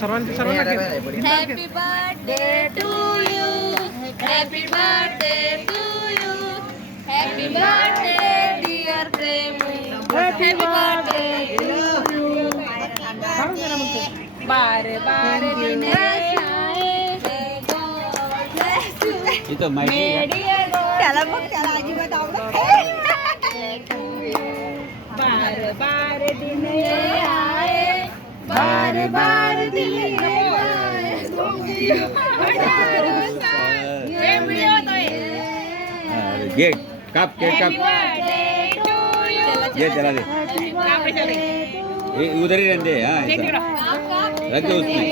Happy birthday to you, happy birthday to you, happy birthday dear Premi, happy birthday to you. बारे बारे दिन त्याला बघ, त्याला अजिबात आवडत. बारे बारे दिन आए, बारे बारे दिन आए, घे काप केक काप ये चला दे उधर ही रहने हाँ रख दो उसमें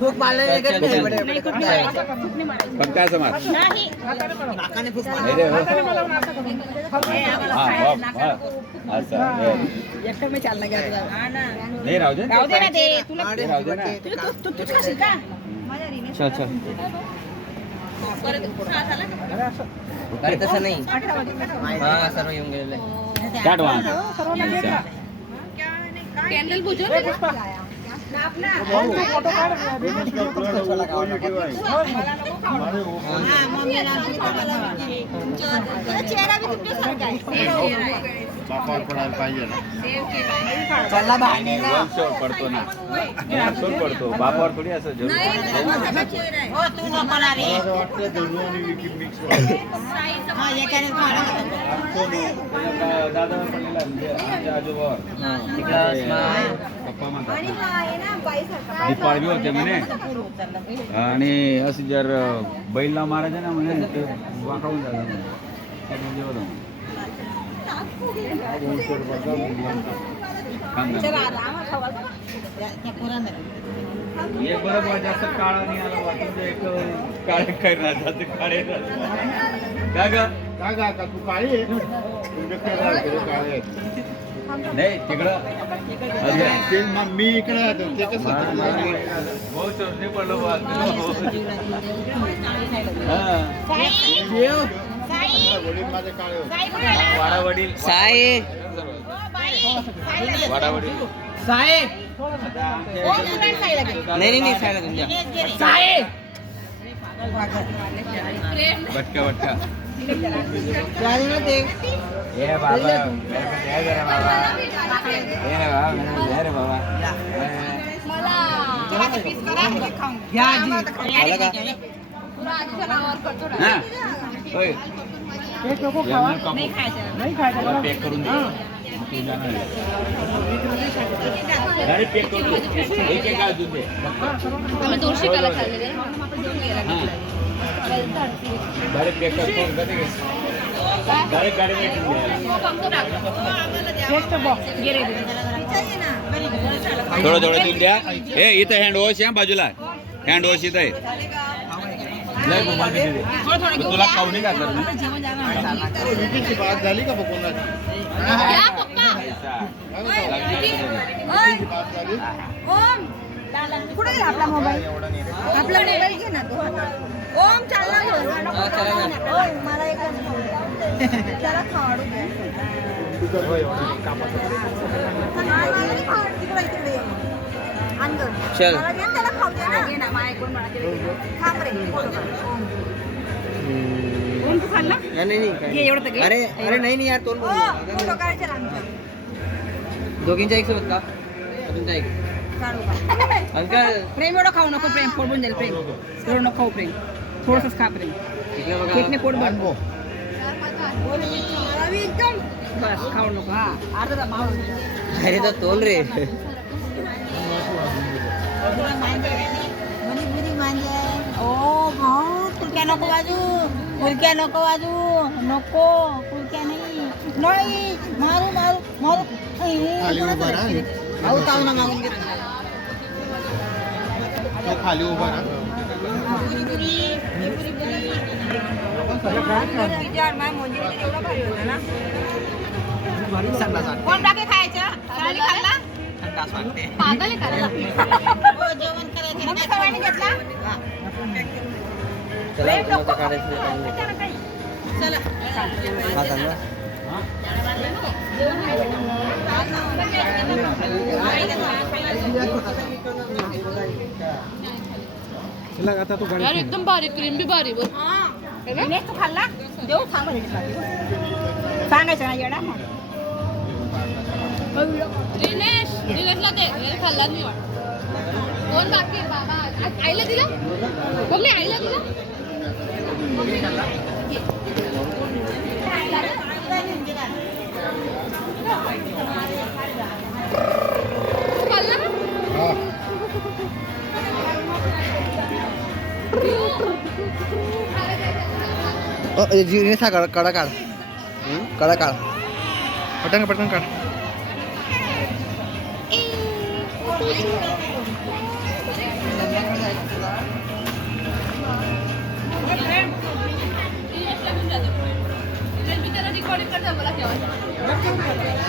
भूक मारले पंखा समाज मेरे हो एकटं मी चालला गेला नहीं राहू दे राहू दे ना ते तुला राहू दे ना तू खाशील का चल अरे तसं नाही हा सर्व येऊन गेलेलं आहे. काट वहाँ कॅन्डल बुझव चेहरा भी तुमच्यासारखा आहे. चला बाई पडतो ना पडतो बापावर थोडी असं जरूर हो तू नको ना रे हा याच्याने दादावर पडलेला म्हणजे आमच्या आजोबावर पप्पा म्हणतात दीपावली होते म्हणे आणि असं जर बैलला मारायचं ना म्हणे ते वाकावून जायचं म्हणे एक बरोबर जास्त काळा नाही आला वाटतं एक काळे करणार जाते काळे का तू काळी नाही तिकडं मी इकडे ते कसं बहुत नाही पडलो वाडावडील साई वाडावडील साई नाही नाही साईला तुमच्या साई बटका बटका ये बाबा दे जरा बाबा ये रे बाबा दे रे बाबा घ्या आजी हां होय नाही खायचं पॅक करून दे गाडी पॅक करून दे एक एक अजून दे आम्ही 200 काला खाल्लेले हां गाडी पॅक करून दे डायरेक्ट गाडी में थोडं थोडं दूध द्या हे इथं हँड वॉश आहे बाजूला हँड वॉश इथं आहे तुला खाऊ नाही का झाली का कुठे गेला आपला मोबाईल घे ना तू ओम चालला मला एक त्याला खाडू चल त्याला खाऊ दे ना माझ्याकडून थांब रे नाही अरे अरे नाही यार तोंड दोघींच्या एक सोबत का तुमच्या एक अंकल प्रेम एवढं खाऊ नको प्रेम पोट बन जाईल प्रेम एवढं नको खाऊ प्रेम थोडंसंच खा प्रेम केकने पोट बन बस खाऊ नको हा अर्धा मावळ अरे तो तोल रे ओ भाऊ कुलक्या नको बाजू कुलक्या नको बाजू नको कुलक्या नाही नाही मारू मारू मारू भाऊ काऊ ना मागून घे खाली उभा राहा कोण टाके खायचं खाल्ला पागल करायला जेवण करायचं सगळ्यांनी घेतला चला चला यार एकदम भारी क्रीम बी भारी बघ दिनेश तू खाल्ला देऊ सांग सांगायचं ना येडा मग दिनेशला दे याला खाल्ला नाही वाटत कोण बाकी आहे बाबा आईला दिलं मम्मी आईला दिलं खाल्ला जीवने कडा काढ कडा काढ पटकन काढ रिकॉर्डिंग करता मला केव्हा